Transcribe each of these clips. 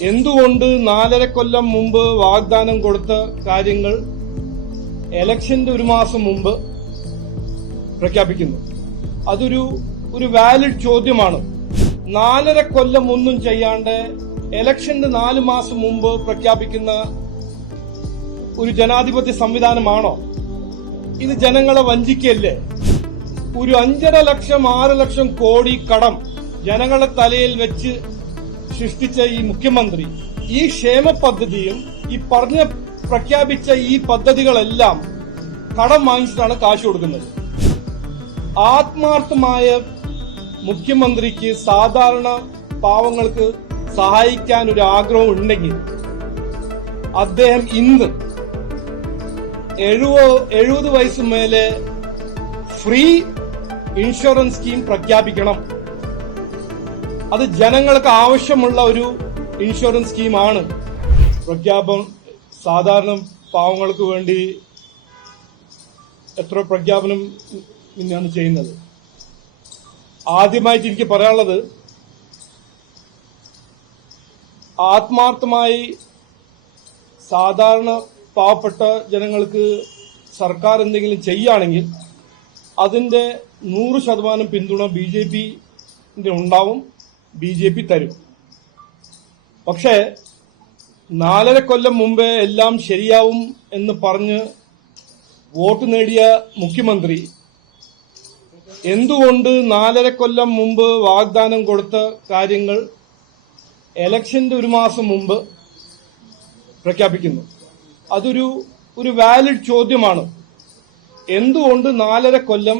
എന്തുകൊണ്ട് നാലര കൊല്ലം മുമ്പ് വാഗ്ദാനം കൊടുത്ത കാര്യങ്ങൾ എലക്ഷന്റെ ഒരു മാസം മുമ്പ് പ്രഖ്യാപിക്കുന്നു? അതൊരു ഒരു വാലിഡ് ചോദ്യമാണ്. നാലര കൊല്ലം ഒന്നും ചെയ്യാണ്ട് എലക്ഷന്റെ നാല് മാസം മുമ്പ് പ്രഖ്യാപിക്കുന്ന ഒരു ജനാധിപത്യ സംവിധാനമാണോ? ഇത് ജനങ്ങളെ വഞ്ചിക്കല്ലേ? ഒരു അഞ്ചര ലക്ഷം ആറ് ലക്ഷം കോടി കടം ജനങ്ങളുടെ തലയിൽ വെച്ച് സൃഷ്ടിച്ച ഈ മുഖ്യമന്ത്രി ഈ ക്ഷേമ പദ്ധതിയും ഈ പറഞ്ഞ പ്രഖ്യാപിച്ച ഈ പദ്ധതികളെല്ലാം കടം വാങ്ങിച്ചിട്ടാണ് കാശ് കൊടുക്കുന്നത്. ആത്മാർത്ഥമായ മുഖ്യമന്ത്രിക്ക് സാധാരണ പാവങ്ങൾക്ക് സഹായിക്കാൻ ഒരു ആഗ്രഹം ഉണ്ടെങ്കിൽ അദ്ദേഹം ഇന്ന് എഴുപത് എഴുപത് വയസ്സ് മേലെ ഫ്രീ ഇൻഷുറൻസ് സ്കീം പ്രഖ്യാപിക്കണം. അത് ജനങ്ങൾക്ക് ആവശ്യമുള്ള ഒരു ഇൻഷുറൻസ് സ്കീമാണ്. പ്രഖ്യാപനം സാധാരണ പാവങ്ങൾക്ക് വേണ്ടി എത്ര പ്രഖ്യാപനം ഇന്നാണ് ചെയ്യുന്നത്. ആദ്യമായിട്ട് എനിക്ക് പറയാനുള്ളത് ആത്മാർത്ഥമായി സാധാരണ പാവപ്പെട്ട ജനങ്ങൾക്ക് സർക്കാർ എന്തെങ്കിലും ചെയ്യുകയാണെങ്കിൽ അതിന്റെ നൂറ് ശതമാനം പിന്തുണ ബി ജെ പിന്റെ ഉണ്ടാവും. ബി ജെ പി തരും. പക്ഷേ നാലര കൊല്ലം മുമ്പേ എല്ലാം ശരിയാവും എന്ന് പറഞ്ഞ് വോട്ട് നേടിയ മുഖ്യമന്ത്രി എന്തുകൊണ്ട് നാലര കൊല്ലം മുമ്പ് വാഗ്ദാനം കൊടുത്ത കാര്യങ്ങൾ എലക്ഷന്റെ ഒരു മാസം മുമ്പ് പ്രഖ്യാപിക്കുന്നു? അതൊരു ഒരു വാലിഡ് ചോദ്യമാണ്. എന്തുകൊണ്ട് നാലര കൊല്ലം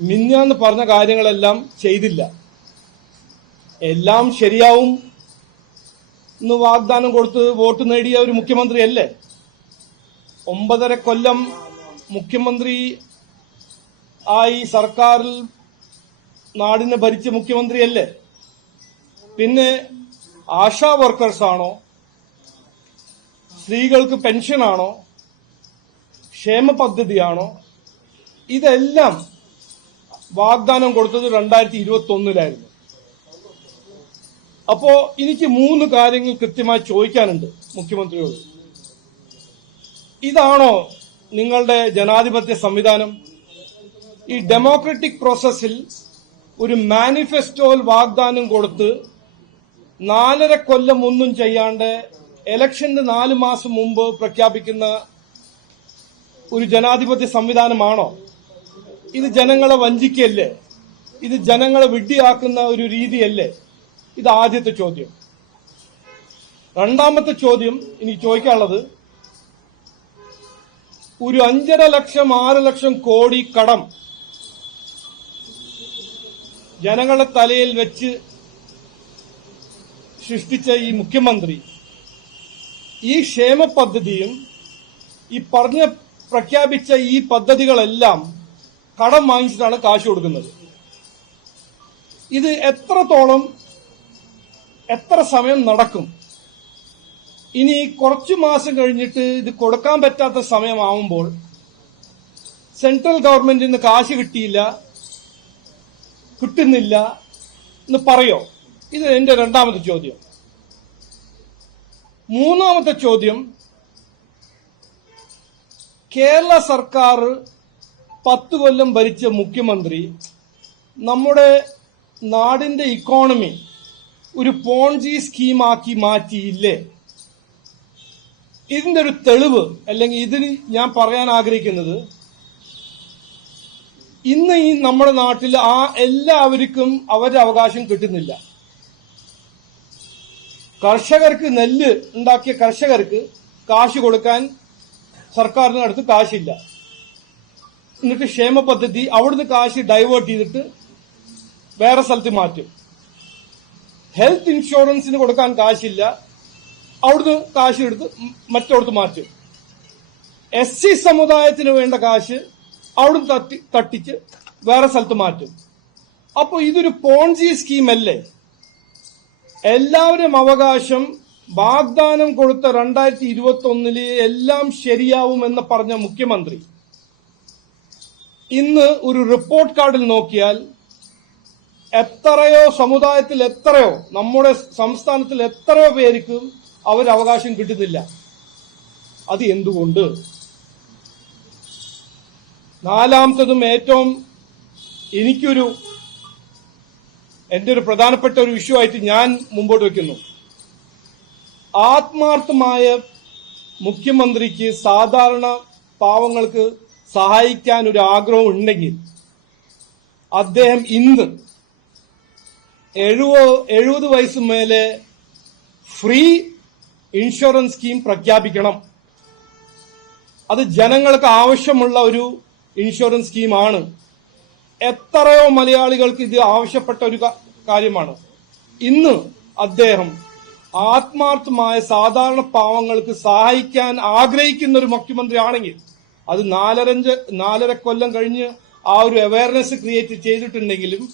മിന്നാന്ന് പറഞ്ഞ കാര്യങ്ങളെല്ലാം ചെയ്തില്ല? എല്ലാം ശരിയാവും എന്ന് വാഗ്ദാനം കൊടുത്ത് വോട്ട് നേടിയ ഒരു മുഖ്യമന്ത്രി അല്ലേ ഒമ്പതര കൊല്ലം മുഖ്യമന്ത്രി ആയി സർക്കാരിൽ നാടിനെ ഭരിച്ച മുഖ്യമന്ത്രിയല്ലേ? പിന്നെ ആശാ വർക്കേഴ്സ് ആണോ? സ്ത്രീകൾക്ക് പെൻഷനാണോ ക്ഷേമ പദ്ധതിയാണോ ഇതെല്ലാം വാഗ്ദാനം കൊടുത്തത് രണ്ടായിരത്തി ഇരുപത്തി ഒന്നിലായിരുന്നു അപ്പോ എനിക്ക് മൂന്ന് കാര്യങ്ങൾ കൃത്യമായി ചോദിക്കാനുണ്ട് മുഖ്യമന്ത്രിയോട്. ഇതാണോ നിങ്ങളുടെ ജനാധിപത്യ സംവിധാനം? ഈ ഡെമോക്രറ്റിക് പ്രോസസ്സിൽ ഒരു മാനിഫെസ്റ്റോൽ വാഗ്ദാനം കൊടുത്ത് നാലര കൊല്ലം ഒന്നും ചെയ്യാണ്ട് എലക്ഷന്റെ നാല് മാസം മുമ്പ് പ്രഖ്യാപിക്കുന്ന ഒരു ജനാധിപത്യ സംവിധാനമാണോ? ഇത് ജനങ്ങളെ വഞ്ചിക്കല്ലേ? ഇത് ജനങ്ങളെ വിഡ്ഢിയാക്കുന്ന ഒരു രീതിയല്ലേ? ഇത് ആദ്യത്തെ ചോദ്യം. രണ്ടാമത്തെ ചോദ്യം ഇനി ചോദിക്കാനുള്ളത് ഒരു അഞ്ചര ലക്ഷം ആറ് ലക്ഷം കോടി കടം ജനങ്ങളുടെ തലയിൽ വെച്ച് സൃഷ്ടിച്ച ഈ മുഖ്യമന്ത്രി ഈ ക്ഷേമ പദ്ധതിയും ഈ പറഞ്ഞ പ്രഖ്യാപിച്ച ഈ പദ്ധതികളെല്ലാം കടം വാങ്ങിച്ചിട്ടാണ് കാശ് കൊടുക്കുന്നത്. ഇത് എത്രത്തോളം എത്ര സമയം നടക്കും? ഇനി കുറച്ചു മാസം കഴിഞ്ഞിട്ട് ഇത് കൊടുക്കാൻ പറ്റാത്ത സമയമാവുമ്പോൾ സെൻട്രൽ ഗവൺമെന്റിൽ നിന്ന് കാശ് കിട്ടിയില്ല കിട്ടുന്നില്ല എന്ന് പറയോ? ഇത് എന്റെ രണ്ടാമത്തെ ചോദ്യം. മൂന്നാമത്തെ ചോദ്യം കേരള സർക്കാർ പത്ത് കൊല്ലം ഭരിച്ച മുഖ്യമന്ത്രി നമ്മുടെ നാടിന്റെ ഇക്കോണമി ഒരു പോൺജി സ്കീമാക്കി മാറ്റിയില്ലേ? ഇതിന്റെ ഒരു തെളിവ് അല്ലെങ്കിൽ ഇതിന് ഞാൻ പറയാൻ ആഗ്രഹിക്കുന്നത് ഇന്ന് ഈ നമ്മുടെ നാട്ടിൽ ആ എല്ലാവർക്കും അവരുടെ അവകാശം കിട്ടുന്നില്ല. കർഷകർക്ക് നെല്ല് ഉണ്ടാക്കിയ കർഷകർക്ക് കാശ് കൊടുക്കാൻ സർക്കാരിന് അടുത്ത് കാശില്ല. എന്നിട്ട് ക്ഷേമ പദ്ധതി അവിടുന്ന് കാശ് ഡൈവേർട്ട് ചെയ്തിട്ട് വേറെ സ്ഥലത്ത് മാറ്റും. ഹെൽത്ത് ഇൻഷുറൻസിന് കൊടുക്കാൻ കാശില്ല. അവിടുന്ന് കാശ് എടുത്ത് മറ്റോടത്ത് മാറ്റും. എസ് സി സമുദായത്തിന് വേണ്ട കാശ് അവിടുന്ന് തട്ടി തട്ടിച്ച് വേറെ സ്ഥലത്ത് മാറ്റും. അപ്പോൾ ഇതൊരു പോൺജി സ്കീമല്ലേ? എല്ലാവരും അവകാശം വാഗ്ദാനം കൊടുത്ത രണ്ടായിരത്തി ഇരുപത്തി ഒന്നിൽ എല്ലാം ശരിയാവുമെന്ന് പറഞ്ഞ മുഖ്യമന്ത്രി. ഇന്ന് ഒരു റിപ്പോർട്ട് കാർഡിൽ നോക്കിയാൽ എത്രയോ സമുദായത്തിൽ എത്രയോ നമ്മുടെ സംസ്ഥാനത്തിൽ എത്രയോ പേർക്ക് അവർ അവകാശം കിട്ടുന്നില്ല. അത് എന്തുകൊണ്ട്? നാലാമത്തതും ഏറ്റവും എനിക്കൊരു എന്റെ ഒരു പ്രധാനപ്പെട്ട ഒരു ഇഷ്യൂ ആയിട്ട് ഞാൻ മുമ്പോട്ട് വെക്കുന്നു. ആത്മാർത്ഥമായ മുഖ്യമന്ത്രിക്ക് സാധാരണ പാവങ്ങൾക്ക് സഹായിക്കാൻ ഒരു ആഗ്രഹം ഉണ്ടെങ്കിൽ അദ്ദേഹം ഇന്ന് എഴുപത് എഴുപത് വയസ്സ് മേലെ ഫ്രീ ഇൻഷുറൻസ് സ്കീം പ്രഖ്യാപിക്കണം. അത് ജനങ്ങൾക്ക് ആവശ്യമുള്ള ഒരു ഇൻഷുറൻസ് സ്കീമാണ്. എത്രയോ മലയാളികൾക്ക് ഇത് ആവശ്യപ്പെട്ട ഒരു കാര്യമാണ്. ഇന്ന് അദ്ദേഹം ആത്മാർത്ഥമായ സാധാരണ പാവങ്ങൾക്ക് സഹായിക്കാൻ ആഗ്രഹിക്കുന്ന ഒരു മുഖ്യമന്ത്രി ആണെങ്കിൽ അത് നാലരഞ്ച് നാലര കൊല്ലം കഴിഞ്ഞ് ആ ഒരു അവയർനെസ് ക്രിയേറ്റ് ചെയ്തിട്ടുണ്ടെങ്കിലും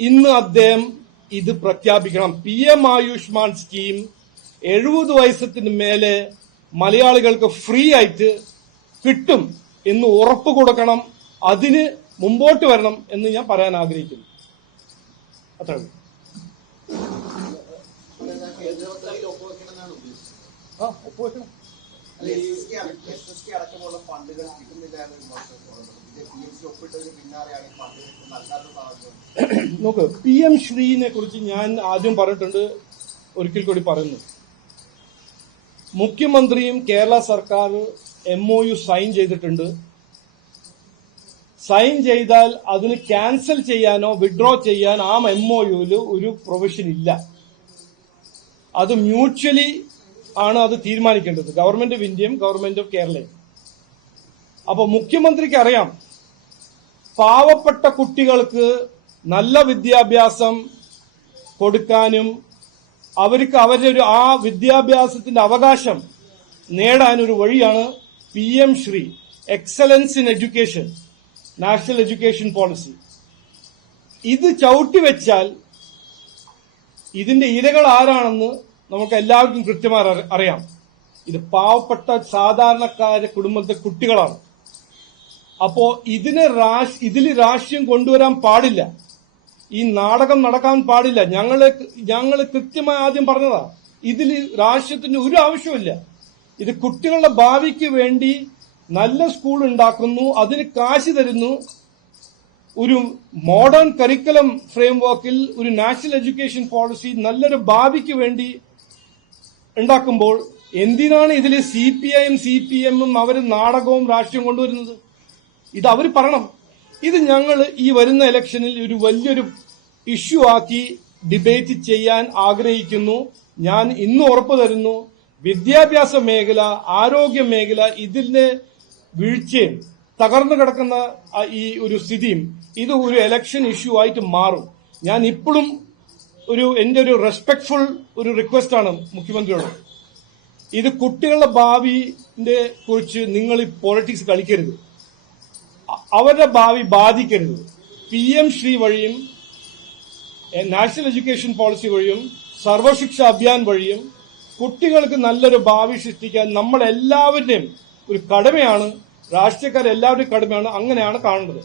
ഇന്ന് അദ്ദേഹം ഇത് പ്രഖ്യാപിക്കണം. പി എം ആയുഷ്മാൻ സ്കീം എഴുപത് വയസ്സത്തിന് മേലെ മലയാളികൾക്ക് ഫ്രീ ആയിട്ട് കിട്ടും എന്ന് ഉറപ്പ് കൊടുക്കണം. അതിന് മുമ്പോട്ട് വരണം എന്ന് ഞാൻ പറയാൻ ആഗ്രഹിക്കുന്നു. അത്ര ആ അടക്കമുള്ള ഫണ്ടുകൾ നോക്ക് പി എം ശ്രീനെ കുറിച്ച് ഞാൻ ആദ്യം പറഞ്ഞിട്ടുണ്ട് ഒരിക്കൽ കൂടി പറയുന്നു. മുഖ്യമന്ത്രിയും കേരള സർക്കാർ എം ഒ യു സൈൻ ചെയ്തിട്ടുണ്ട്. സൈൻ ചെയ്താൽ അതിന് ക്യാൻസൽ ചെയ്യാനോ വിഡ്രോ ചെയ്യാൻ ആ എം ഒ യുവിൽ ഒരു പ്രൊവിഷൻ ഇല്ല. അത് മ്യൂച്വലി ആണ് അത് തീരുമാനിക്കേണ്ടത്. ഗവൺമെന്റ് ഓഫ് ഇന്ത്യയും ഗവൺമെന്റ് ഓഫ് കേരളയും അപ്പോൾ മുഖ്യമന്ത്രിക്ക് അറിയാം പാവപ്പെട്ട കുട്ടികൾക്ക് നല്ല വിദ്യാഭ്യാസം കൊടുക്കാനും അവർക്ക് അവരുടെ ഒരു ആ വിദ്യാഭ്യാസത്തിന്റെ അവകാശം നേടാൻ ഒരു വഴിയാണ് P M Shri excellence in education national education policy ഇത് ചവിട്ടി വെച്ചാൽ ഇതിന്റെ ഇരകൾ ആരാണെന്ന് നമുക്ക് എല്ലാവർക്കും കൃത്യമായി അറിയാം. ഇത് പാവപ്പെട്ട സാധാരണക്കാരുടെ കുടുംബത്തെ കുട്ടികളാണ്. അപ്പോ ഇതിന് രാശ് ഇതിൽ രാഷ്ട്രീയം കൊണ്ടുവരാൻ പാടില്ല. ഈ നാടകം നടക്കാൻ പാടില്ല. ഞങ്ങൾ ഞങ്ങൾ കൃത്യമായി ആദ്യം പറഞ്ഞതാ. ഇതിൽ രാഷ്ട്രീയത്തിന് ഒരു ആവശ്യമില്ല ഇത് കുട്ടികളുടെ ഭാവിക്ക് വേണ്ടി നല്ല സ്കൂൾ ഉണ്ടാക്കുന്നു അതിന് കാശ് തരുന്നു. ഒരു മോഡേൺ കരിക്കുലം ഫ്രെയിംവർക്കിൽ ഒരു നാഷണൽ എഡ്യൂക്കേഷൻ പോളിസി നല്ലൊരു ഭാവിക്ക് വേണ്ടി ഉണ്ടാക്കുമ്പോൾ എന്തിനാണ് ഇതിൽ സി പി ഐയും സി പി എമ്മും അവർ നാടകവും രാഷ്ട്രീയം കൊണ്ടുവരുന്നത്? ഇത് അവർ പറയണം. ഇത് ഞങ്ങൾ ഈ വരുന്ന ഇലക്ഷനിൽ ഒരു വലിയൊരു ഇഷ്യൂ ആക്കി ഡിബേറ്റ് ചെയ്യാൻ ആഗ്രഹിക്കുന്നു. ഞാൻ ഇന്ന് ഉറപ്പു തരുന്നു വിദ്യാഭ്യാസ മേഖല ആരോഗ്യ മേഖല ഇതിന്റെ വീഴ്ചയും തകർന്നു കിടക്കുന്ന ഈ ഒരു സ്ഥിതിയും ഇത് ഒരു എലക്ഷൻ ഇഷ്യൂ ആയിട്ട് മാറും. ഞാൻ ഇപ്പോഴും ഒരു എന്റെ ഒരു റെസ്പെക്ട്ഫുൾ ഒരു റിക്വസ്റ്റ് ആണ് മുഖ്യമന്ത്രിയോട്. ഇത് കുട്ടികളുടെ ഭാവിന്റെ കുറിച്ച് നിങ്ങൾ ഈ പോളിറ്റിക്സ് കളിക്കരുത്. അവരുടെ ഭാവി ബാധിക്കരുത്. പി എം ശ്രീ വഴിയും നാഷണൽ എഡ്യൂക്കേഷൻ പോളിസി വഴിയും സർവശിക്ഷ അഭിയാൻ വഴിയും കുട്ടികൾക്ക് നല്ലൊരു ഭാവി സൃഷ്ടിക്കാൻ നമ്മളെല്ലാവരുടെയും ഒരു കടമയാണ് രാഷ്ട്രീയക്കാരെല്ലാവരുടെയും കടമയാണ് അങ്ങനെയാണ് കാണുന്നത്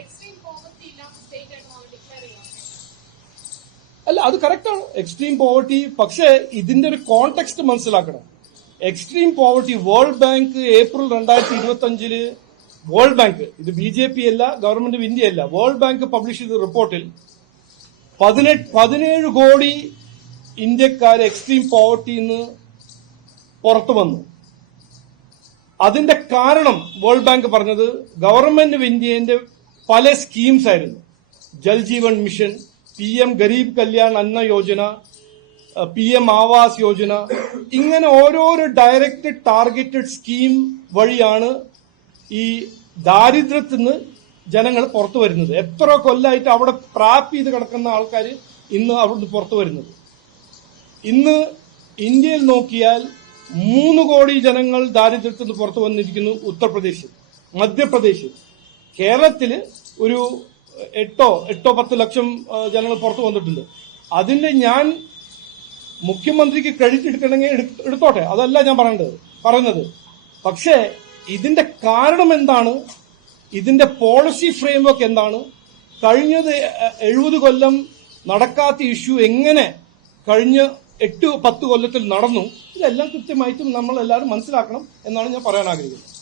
എക്സ്ട്രീം പോവർട്ടി ഇല്ലാത്ത സ്റ്റേറ്റ് ആയിട്ട് നമ്മൾ ഡിക്ലെയർ ചെയ്യാൻ അല്ല അത് കറക്റ്റാണ് എക്സ്ട്രീം പോവർട്ടി പക്ഷേ ഇതിന്റെ ഒരു കോണ്ടെക്സ്റ്റ് മനസ്സിലാക്കണം. Extreme poverty world bank April രണ്ടായിരത്തി ഇരുപത്തി അഞ്ചിൽ വേൾഡ് ബാങ്ക് ഇത് ബി ജെ പി അല്ല ഗവൺമെന്റ് ഓഫ് ഇന്ത്യ അല്ല. വേൾഡ് ബാങ്ക് പബ്ലിഷ് ചെയ്ത റിപ്പോർട്ടിൽ പതിനെട്ട് പതിനേഴ് കോടി ഇന്ത്യക്കാർ എക്സ്ട്രീം പോവർട്ടിന്ന് പുറത്തു വന്നു. അതിന്റെ കാരണം വേൾഡ് ബാങ്ക് പറഞ്ഞത് ഗവൺമെന്റ് ഓഫ് ഇന്ത്യന്റെ പല സ്കീംസ് ആയിരുന്നു. Jal Jeevan mission P M Garib Kalyan Anna Yojana P M Awas Yojana ഇങ്ങനെ ഓരോരോ ഡയറക്റ്റഡ് ടാർഗറ്റഡ് സ്കീം വഴിയാണ് ഈ ദാരിദ്ര്യത്തിൽ നിന്ന് ജനങ്ങൾ പുറത്തു വരുന്നത്. എത്ര കൊല്ലമായിട്ട് അവിടെ ട്രാപ്പ് ചെയ്ത് കിടക്കുന്ന ആൾക്കാർ ഇന്ന് അവിടുന്ന് പുറത്തു വരുന്നത്. ഇന്ന് ഇന്ത്യയിൽ നോക്കിയാൽ മൂന്ന് കോടി ജനങ്ങൾ ദാരിദ്ര്യത്തിൽ നിന്ന് പുറത്തു വന്നിരിക്കുന്നു ഉത്തർപ്രദേശിൽ മധ്യപ്രദേശിൽ. കേരളത്തിൽ ഒരു എട്ടോ എട്ടോ പത്ത് ലക്ഷം ജനങ്ങൾ പുറത്തു വന്നിട്ടുണ്ട്. അതിന്റെ ഞാൻ മുഖ്യമന്ത്രിക്ക് ക്രെഡിറ്റ് എടുക്കണമെങ്കിൽ എടു- എടുത്തോട്ടെ? അതല്ല ഞാൻ പറയേണ്ടത്. പറയുന്നത്. പക്ഷേ ഇതിന്റെ കാരണം എന്താണ്? ഇതിന്റെ പോളിസി ഫ്രെയിംവർക്ക് എന്താണ്? കഴിഞ്ഞത് എഴുപത് കൊല്ലം നടക്കാത്ത ഇഷ്യൂ എങ്ങനെ കഴിഞ്ഞ എട്ട് പത്ത് കൊല്ലത്തിൽ നടന്നു? ഇതെല്ലാം കൃത്യമായിട്ടും നമ്മൾ എല്ലാവരും മനസ്സിലാക്കണം എന്നാണ് ഞാൻ പറയാൻ ആഗ്രഹിക്കുന്നത്.